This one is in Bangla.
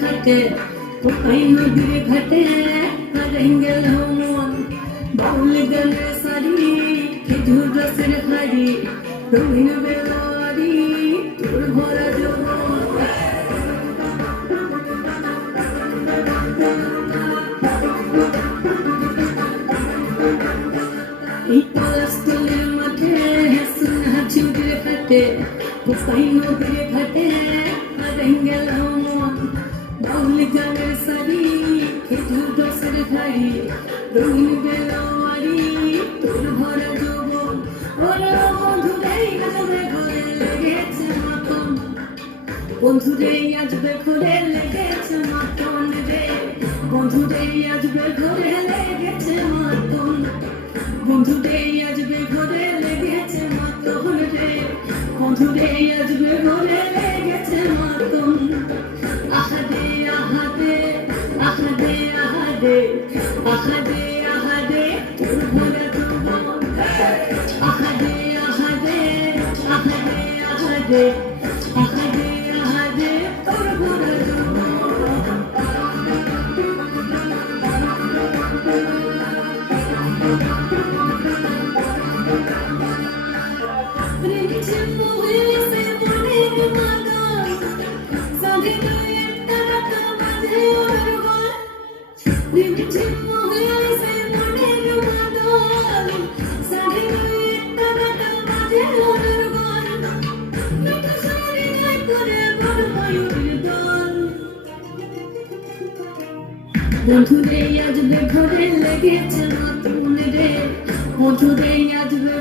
হাটে কোথায় নদীর ঘাটে গেল মন বাউল গানের সারি খেজুর রসের হাড়ি রঙিন বেলারি তোর ভরা যৌবন এই পলাশতলের মাঠে সোনা ঝুঁকের ঘাটে কোথায় নদীর ঘাটে গেল মন বাউল গানের সারি খেজুর রসের হাড়ি রঙিন বেলারি তোর ভরা যৌবন ওরে বন্ধুরে আসবে ঘরে লেগেছে মতন বন্ধুরে আসবে ঘরে লেগেছে মতন রে বন্ধুরে আসবে ঘরে লেগেছে মতন বন্ধুরে আসবে ঘরে লেগেছে মতন রে বন্ধুরে আসবে ঘরে লেগেছে মতন আহাদে আহাদে আহাদে আহাদে আহাদে আহাদে তোর ভরা যৌবন আহাদে আহাদে আহাদে আহাদে আহাদে আহাদে তোর ভরা যৌবন প্রেম ছিল হয়েছে মনের মাগান স্বাধীন একটা রাত মাঝে ওর গল প্রেম ছিল হয়েছে মনের মাগান স্বাধীন একটা রাত মাঝে ওর গল মেটা সারি গায় করে বড় ময়ূর দল বন্ধুরে আসবে ঘরে লেগেছে নতুন রে বন্ধুরে আসবে